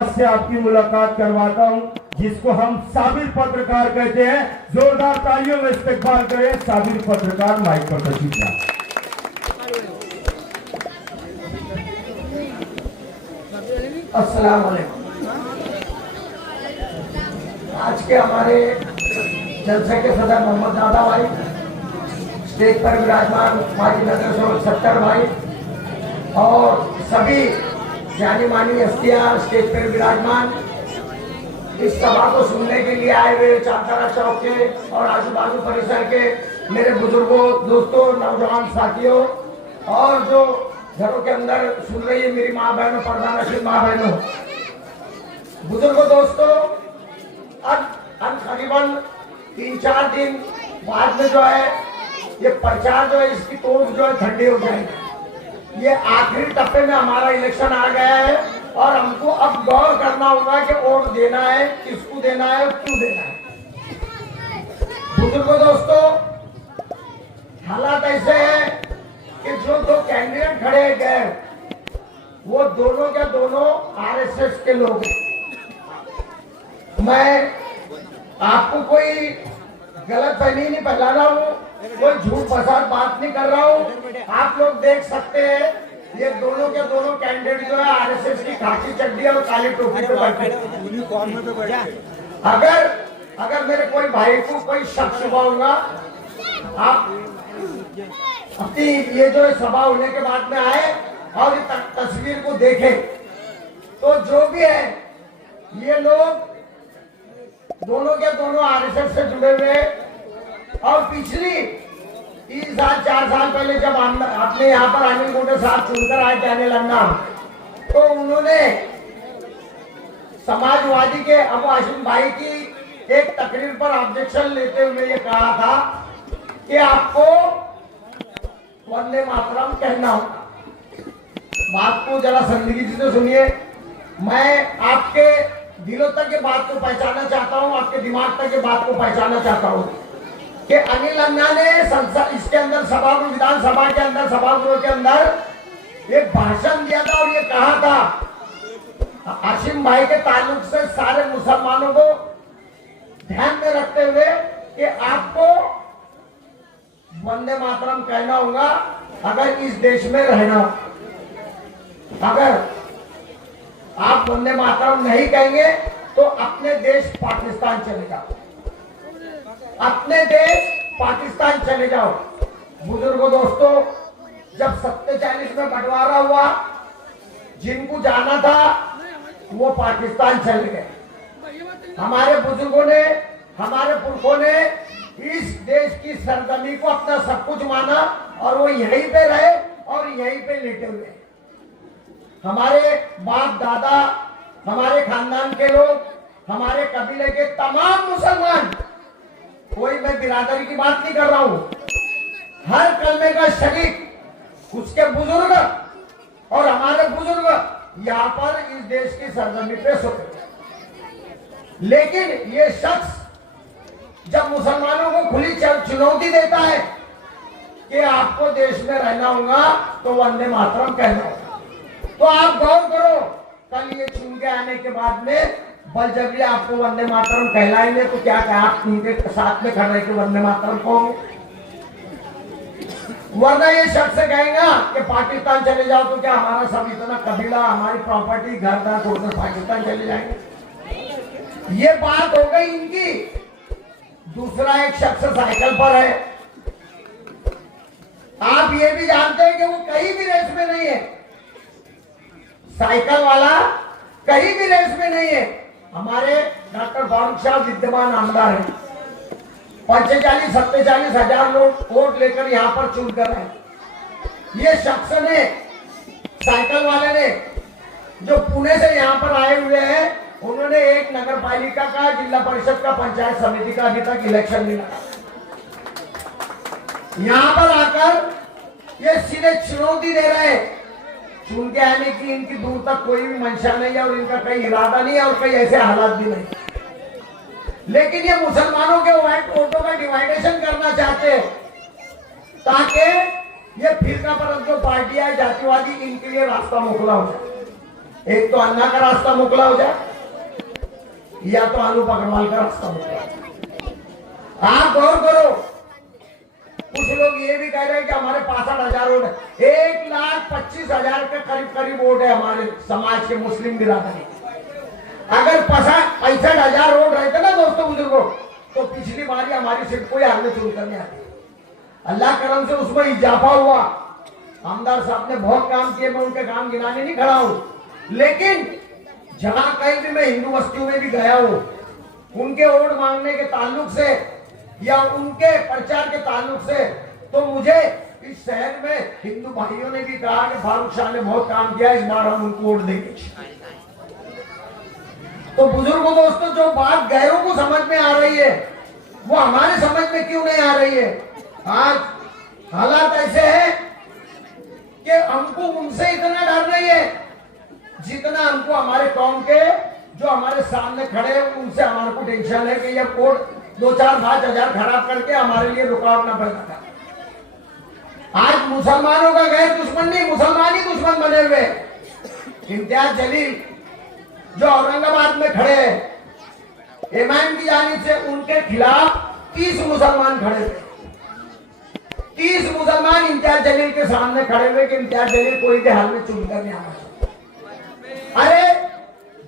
से आपकी मुलाकात करवाता हूं, जिसको हम साबिर पत्रकार कहते हैं। जोरदार तालियों में इस्तकबाल करें साबिर पत्रकार। माइक पर तशरीफ लाएं। अस्सलाम वालेकुम। आज के हमारे जलसे के सदर मोहम्मद दादा भाई, स्टेज पर विराजमान माजी नगर सेवक सत्तर भाई और सभी जानी मानी हस्तियां स्टेज पर विराजमान, इस सभा को सुनने के लिए आए हुए चांदरा चौक के और आजू बाजू परिसर के मेरे बुजुर्गों, दोस्तों, नौजवान साथियों और जो घरों के अंदर सुन रही है मेरी माँ बहनों, पर्दानशील माँ बहनों, बुजुर्गों, दोस्तों, अब करीबन 3-4 दिन बाद में जो है ये प्रचार जो है इसकी तोड़ जो है ठंडी हो जाएगी। ये आखिरी टप्पे में हमारा इलेक्शन आ गया है और हमको अब गौर करना होगा कि वोट देना है, किसको देना है, क्यों देना है। बुजुर्गों, दोस्तों, हालात ऐसे हैं कि जो दो कैंडिडेट खड़े गए वो दोनों के दोनों आरएसएस के लोग हैं। मैं आपको कोई गलत फहमी नहीं फैला रहा हूँ, कोई झूठ फसाद बात नहीं कर रहा हूँ। आप लोग देख सकते हैं ये दोनों के दोनों कैंडिडेट जो है आरएसएस की खाकी चड्डी और काली टोपी पे बैठे। अगर मेरे कोई भाई को कोई शक शुबा होगा, आप अपनी ये जो सभा होने के बाद में आए और इस तस्वीर को देखें, तो जो भी है ये लोग दोनों के दोनों आरएसएस से जुड़े हुए। और पिछली 3 साल 4 साल पहले जब आपने यहाँ पर अनिल गोटे साहब चुनकर आए थे, अनिल अन्ना, तो उन्होंने समाजवादी के अबू हाशिम भाई की एक तकरीर पर ऑब्जेक्शन लेते हुए ये कहा था कि आपको वंदे मातरम कहना होगा। बात को जरा संजीदगी से सुनिए। मैं आपके दिलों तक ये बात को पहचानना चाहता हूँ, आपके दिमाग तक ये बात को पहचानना चाहता हूँ कि अनिल अन्ना ने संसद इसके अंदर सभागृह, विधानसभा के अंदर, सभागृह के अंदर एक भाषण दिया था और ये कहा था हाशिम भाई के ताल्लुक से सारे मुसलमानों को ध्यान में रखते हुए कि आपको वंदे मातरम कहना होगा अगर इस देश में रहना। अगर आप वंदे मातरम नहीं कहेंगे तो अपने देश पाकिस्तान चले जाओ, अपने देश पाकिस्तान चले जाओ। बुजुर्गों, दोस्तों, जब 47 में बंटवारा हुआ, जिनको जाना था वो पाकिस्तान चले गए। हमारे बुजुर्गों ने, हमारे पुरखों ने इस देश की सरजमी को अपना सब कुछ माना और वो यहीं पे रहे और यहीं पे लेटे हुए। हमारे बाप दादा, हमारे खानदान के लोग, हमारे कबीले के तमाम मुसलमान, कोई मैं बिरादरी की बात नहीं कर रहा हूं, हर कलमे का शरीक उसके बुजुर्ग और हमारे बुजुर्ग यहाँ पर इस देश की सरजमी पे सोते। लेकिन ये शख्स जब मुसलमानों को खुली चुनौती देता है कि आपको देश में रहना होगा तो वंदे मातरम कहना होगा, तो आप गौर करो, कल ये चुन के आने के बाद में बलजबरी आपको वंदे मातरम कहलाएंगे तो क्या आप उनके साथ में खड़े के वंदे मातरम कहोगे? वरना ये शख्स कहेगा कि पाकिस्तान चले जाओ तो क्या हमारा सब इतना कबीला, हमारी प्रॉपर्टी, घर दार छोड़कर पाकिस्तान चले जाएंगे? ये बात हो गई इनकी। दूसरा एक शख्स साइकिल पर है। आप ये भी जानते हैं कि वो कहीं भी रेस में नहीं है, साइकिल वाला कहीं भी रेस में नहीं है। हमारे डॉक्टर फारूक शाह विद्यमान आमदार है, 45-47 हजार लोग वोट लेकर यहाँ पर चुन कर आए। ये शख्स ने, साइकिल वाले ने, जो पुणे से यहाँ पर आए हुए हैं, उन्होंने एक नगर पालिका का, जिला परिषद का, पंचायत समिति का अभी तक इलेक्शन नहीं लड़ा। यहाँ पर आकर ये सीधे चुनौती दे रहे हैं। चुन के आने की इनकी दूर तक कोई भी मंशा नहीं है और इनका कहीं इरादा नहीं है और कई ऐसे हालात भी नहीं। लेकिन ये मुसलमानों के वोटों का डिवाइडेशन करना चाहते हैं ताकि ये फिरका परस्त जो पार्टियां, जातिवादी, इनके लिए रास्ता मोकला हो जाए। एक तो अन्ना का रास्ता मोकला हो जाए या तो अनूप अग्रवाल का रास्ता मोकला। आप गौर करो, कुछ लोग ये भी कह रहे हैं कि हमारे 65,000 वोट है। 1,25,000 के करीब करीब वोट है हमारे समाज के मुस्लिम बिरादरी। अगर 65,000 वोट रहते ना दोस्तों बुजुर्गों, तो पिछली बार हमारी सीट कोई हार में चुन करने आती। अल्लाह करम से उसमें इजाफा हुआ। आमदार साहब ने बहुत काम किए, मैं उनके काम गिनाने नहीं खड़ा हूं, लेकिन जहां कहीं भी मैं हिंदू बस्तियों में भी गया हूं, उनके वोट मांगने के ताल्लुक से या उनके प्रचार के ताल्लुक से, तो मुझे इस शहर में हिंदू भाइयों ने भी कहा कि फारूक शाह ने बहुत काम किया, इस बार हम उनको वोट देंगे। तो बुजुर्गों दोस्तों, जो बात गैरों को समझ में आ रही है वो हमारे समझ में क्यों नहीं आ रही है? आज हालात ऐसे हैं कि हमको उनसे इतना डर नहीं है जितना हमको हमारे कौम के जो हमारे सामने खड़े हैं उनसे हमारे को टेंशन है कि ये वोट 2-4-5 हजार खराब करके हमारे लिए रुकावट ना पैदा कर। आज मुसलमानों का गैर दुश्मन नहीं, मुसलमान ही दुश्मन बने हुए। इम्तियाज जलील जो औरंगाबाद में खड़े हैं, इमाम की जानिब से उनके खिलाफ 30 मुसलमान खड़े थे। 30 मुसलमान इम्तियाज जलील के सामने खड़े हुए कि इम्तियाज जलील कोई भी हाल में चुन कर नहीं आना। अरे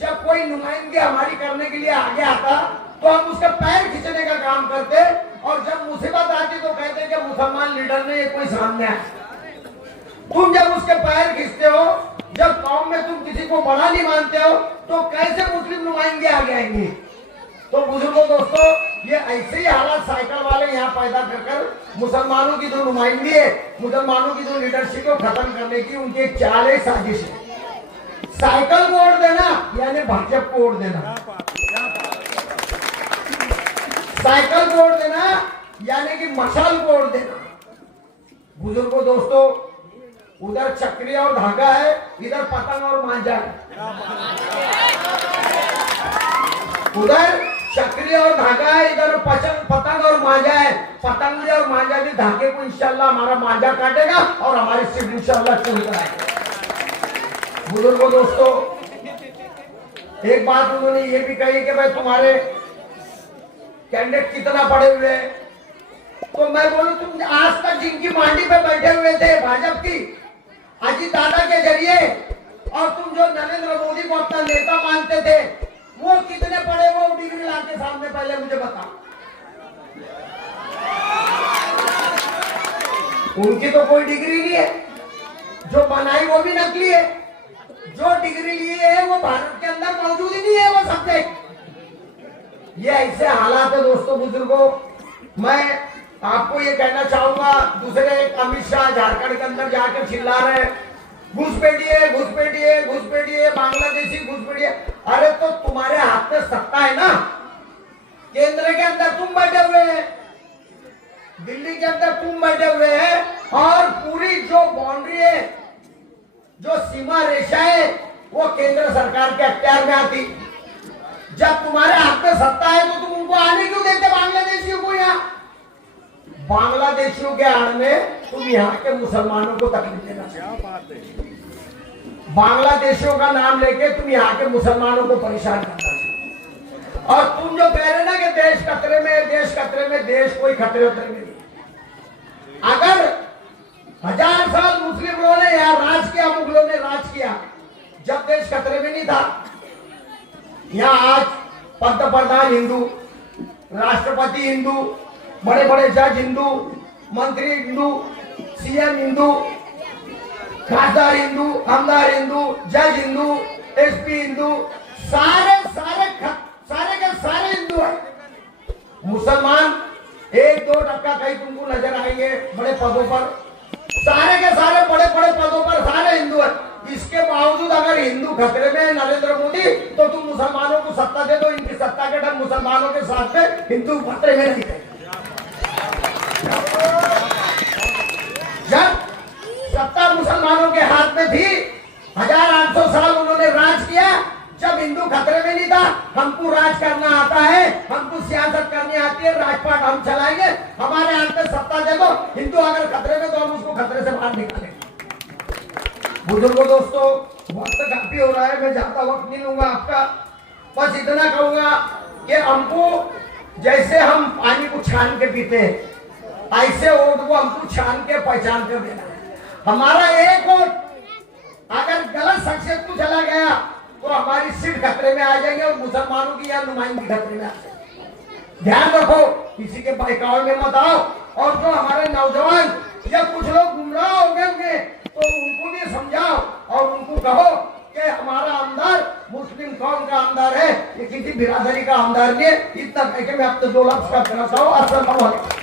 जब कोई नुमाइंदगी हमारी करने के लिए आगे आता तो हम उसका पैर खींचने का काम करते, और जब मुसीबत आती तो कहते कि मुसलमान लीडर ने कोई सामने आया। तुम जब उसके पैर खींचते हो, जब कौम में तुम किसी को बड़ा नहीं मानते हो, तो कैसे मुस्लिम नुमाइंदगी आगे आएंगी? तो बुजुर्गों दोस्तों, ये ऐसे ही हालात साइकिल वाले यहाँ पैदा कर मुसलमानों की जो नुमाइंदगी है, मुसलमानों की जो लीडरशिप को खत्म करने की उनकी एक चाल है, साजिश है। साइकिल को वोट देना यानी भाजपा को वोट देना, साइकिल को वोट देना यानी कि मशाल को वोट देना। बुजुर्गों दोस्तों, उधर चक्री और धागा है, इधर पतंग और मांझा है। उधर चक्री और धागा है, इधर पतंग और मांझा है। पतंग और मांझा भी धागे को इंशाल्लाह हमारा मांझा काटेगा और हमारी सीट इंशाल्लाह चुन कर आएगा। बुजुर्गों दोस्तों, एक बात उन्होंने ये भी कही कि भाई तुम्हारे कैंडिडेट कितना पढ़े हुए हैं, तो मैं बोलूं तुम आज तक जिनकी मांडी पे बैठे हुए थे भाजपा की अजीत दादा के जरिए, और तुम जो नरेंद्र मोदी को अपना नेता मानते थे, वो कितने पढ़े वो डिग्री लाके सामने पहले मुझे बता। उनकी तो कोई डिग्री नहीं है, जो बनाई वो भी नकली है, जो डिग्री लिए है वो भारत के अंदर मौजूद ही नहीं है वो सब्जेक्ट। ये ऐसे हालात है दोस्तों बुजुर्गों। मैं आपको ये कहना चाहूंगा, दूसरे एक अमित शाह झारखंड के अंदर जाकर चिल्ला रहे घुसपैठिए घुसपैठिए घुसपैठिए, बांग्लादेशी घुसपैठिए। अरे तो तुम्हारे हाथ में सत्ता है ना, केंद्र के अंदर तुम बैठे हुए हैं, दिल्ली के अंदर तुम बैठे हुए हैं, और पूरी जो बाउंड्री है, जो सीमा रेखा है, वो केंद्र सरकार के अख्तियार में आती। जब तुम्हारे हाथ में सत्ता है तो तुम उनको आने क्यों देते बांग्लादेशियों को? यहाँ बांग्लादेशियों के आड़ में तुम यहाँ के मुसलमानों को तकलीफ देना चाहते, बांग्लादेशियों का नाम लेके तुम यहाँ के मुसलमानों को परेशान करना चाहते। और तुम जो कह रहे ना कि देश खतरे में, देश खतरे में, देश कोई खतरे में नहीं। अगर 1000 साल मुस्लिम लोगों ने यहाँ राज किया, मुगलों ने राज किया, जब देश खतरे में नहीं था। यहाँ आज पंतप्रधान हिंदू, राष्ट्रपति हिंदू, बड़े बड़े जज हिंदू, मंत्री हिंदू, सीएम हिंदू, खासदार हिंदू, आमदार हिंदू, जज हिंदू, एसपी हिंदू, सारे के सारे हिंदू है। मुसलमान 1-2% कहीं तुमको नजर आएंगे बड़े पदों पर, सारे के सारे बड़े बड़े पदों पर सारे हिंदू है। इसके बावजूद अगर हिंदू खतरे में है नरेंद्र मोदी, तो तुम मुसलमानों को सत्ता दे दो, इनकी सत्ता के डर मुसलमानों के साथ में हिंदू खतरे में नहीं है। जब सत्ता मुसलमानों के हाथ में थी, 1800 साल उन्होंने राज किया, जब हिंदू खतरे में नहीं था। हमको राज करना आता है, हमको सियासत करनी आती है, राजपाट हम चलाएंगे, हमारे हाथ में सत्ता दे दो। हिंदू अगर खतरे में तो हम उसको खतरे से बाहर निकालेंगे। बुजुर्गों दोस्तों, वक्त काफी हो रहा है, मैं ज्यादा वक्त नहीं लूंगा आपका। बस इतना कहूंगा कि हमको जैसे हम पानी को छान के पीते हैं, ऐसे वोट को हमको छान के पहचान कर देना है। हमारा एक वोट अगर गलत शख्सियत को चला गया तो हमारी सीट खतरे में आ जाएंगे और मुसलमानों की या नुमाइंदगी खतरे में आ जाएगी। ध्यान रखो, किसी के बहकावे में मत आओ। और जो हमारे नौजवान या कुछ लोग गुमराह हो गए होंगे तो उनको भी समझाओ और उनको कहो कि हमारा आमदार मुस्लिम कौम का आमदार है, ये किसी बिरादरी का आमदार नहीं है। इतना कह के मैं अब तो 2 लफ्ज का करता हूँ। अस्सलाम वालेकुम।